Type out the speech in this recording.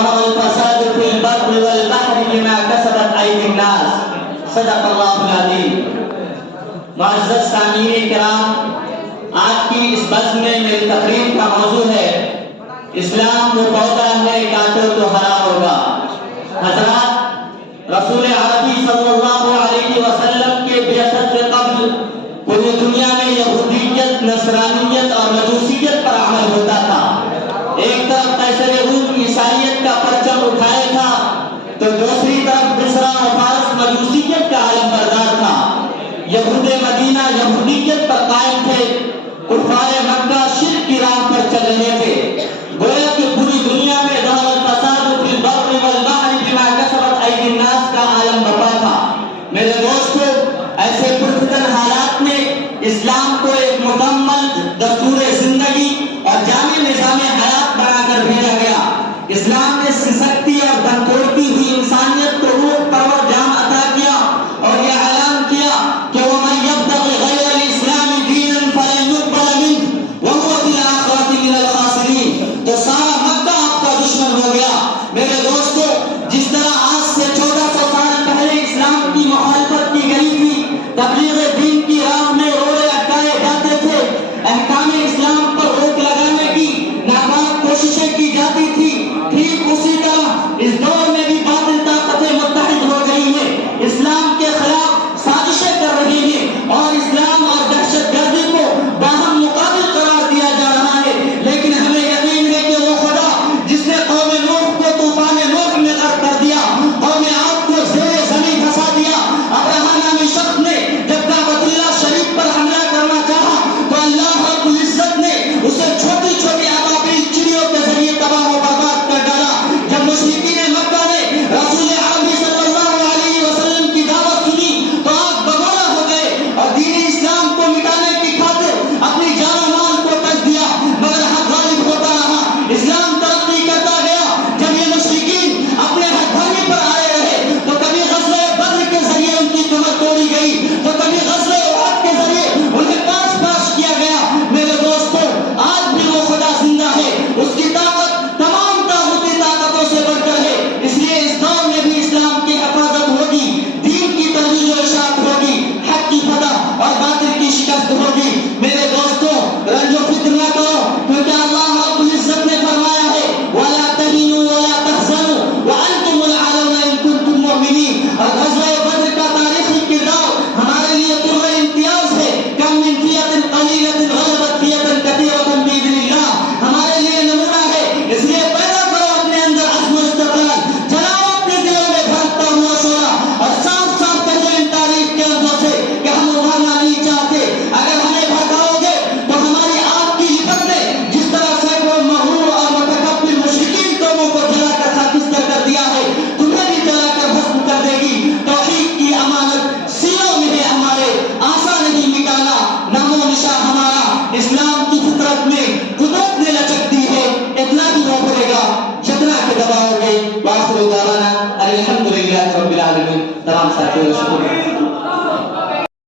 ظهر الفساد في البر والبحر بما كسبت أيدي الناس صدق اللہ العظیم۔ معزز سامعین کرام، آج کی اس بزم میں میری تقریر کا موضوع ہے اسلام وہ پودا ہے کاٹو تو ہرا ہوگا۔ حضرات، رسول عربی صلی اللہ علیہ وسلم کے بعثت سے قبل پوری دنیا میں یہودیت، نصرانیت اور مجوسیت پر عمل ہوتا تھا۔ ایک طرف قیصر روم عیسائیت کا پرچم اٹھائے تھا تو دوسری طرف بصرہ و فارس مجوسیت کا علم بردار تھا۔ یہود مدینہ یہودیت پر قائم تھے، کفار مکہ شرک کی راہ پر چل رہے تھے۔ گویا کہ پوری دنیا میں ظہر الفساد فی البر والبحر بما کسبت ایدی الناس کا عالم برپا تھا۔ میرے دوستو، ایسے پرفتن حالات میں اسلام کو ایک مکمل دستور زندگی اور جامع نظام حیات بنا کر بھیجا گیا۔ اسلام نے سسکتی اور دم توڑتی ہوئی انسانیت کو روح پرور جان عطا کیا اور یہ اعلان کیا کہ وَمَن يَبْتَغِ غَيْرَ الْإِسْلَامِ دِينًا فَلَن يُقْبَلَ مِنْهُ وَهُوَ فِي الْآخِرَةِ مِنَ الْخَاسِرِينَ۔ تو سارا مکہ آپ کا دشمن ہو گیا۔ میرے دوستو، جس طرح آج سے 1400 سال پہلے اسلام کی مخالفت کی گئی تھی، تبلیغ دین کی راہ میں روڑے اٹکائے جاتے تھے، احکام اسلام پر روک لگانے کی ناکام کوششیں کی جاتی تھی، ٹھیک اسی طرح اس دور میں بھی باطل طاقتیں متحد ہو گئی ہیں، اسلام کے خلاف سازشیں کر رہی ہیں اور اسلام اور دہشت گردی کو باہم مقابل قرار دیا جا رہا ہے۔ لیکن ہمیں یقین ہے کہ وہ خدا جس نے قوم نوح کو طوفان نوح میں غرق کر دیا، قوم عاد کو زیر زمین دھسا دیا، ابراہیم نامی شخص نے جب کعبۃ اللہ شریف پر حملہ کرنا چاہا تو اللہ رب العزت نے اسے چھوٹی چھوٹی ابابیل چڑیوں کے ذریعے تباہ و برباد کر ڈالا۔ جب مشرکین مکہ نے رسول عربی صلی اللہ علیہ وسلم کی دعوت سنی تو آگ بگولا ہو گئے اور دین اسلام کو مٹانے کی خاطر اپنی جان و مال کو تج دیا، مگر حق غالب ہوتا رہا، اسلام ترقی کرتا گیا۔ جب یہ مشرکین اپنے حق دھرمی پر آئے رہے تو کبھی غزوہ بدر کے ذریعے ان کی کمر توڑی گئی تو کبھی غزوہ احد کے ذریعے انہیں پاش کیا گیا۔ میرے دوستو، آج بھی وہ خدا زندہ ہے، اس کی طاقت تمام طاغوتی طاقتوں سے بڑھ کر ہے۔ اس لیے اس دور میں بھی اسلام کی حفاظت ہوگی، دین کی ترویج و اشاعت ہوگی، حق کی فتح اور باطل کی شکست ہوگی۔ میرے دوستو، رنج و فکر نہ کرو، کیونکہ اللہ رب العزت نے فرمایا ہے وَلَا تَهِنُوا وَلَا تَحْزَنُوا وَأَنْتُمُ الْأَعْلَوْنَ إِن كُنتُم مُّؤْمِنِينَ۔ اور غزوہ بدر کا تاریخی کردار ہمارے لیے پورا امتیاز ہے۔ کم من فِیَةٍ قَلِیلَةٍ غَلَبَتْ فِیَةً کَثِیرَةً بِإِذْنِ اللہ، ہمارے لیے نمونہ ہے۔ اس لیے پیدا کرو اپنے اندر عزم و استقلال، جلاؤ اپنے دلوں میں بھڑکتا ہوا شعلہ اور صاف صاف کہو ان تعریف کے لفظوں سے کہ ہم ابھرنا نہیں چاہتے۔ اگر ہمیں بھڑکاؤ گے تو ہماری آگ کی لپٹ نے جس طرح سینکڑوں مغرور اور متکبر مشرکین قوموں کو جلا کر خاکستر کر دیا ہے، تمہیں بھی جلا کر بھسم کر دے گی۔ توحید کی امانت سینوں میں ہے ہمارے، آسان نہیں مٹانا، نام و نشان ہمارا اسلام کی فطرت میں قدرت نے لچک دی ہے، اتنا بھی نہ پڑے گا جتنا کہ دباؤ گے۔ وآخر دعوانا الحمدللہ رب العالمین۔ تمام ساتھیوں کو شکریہ۔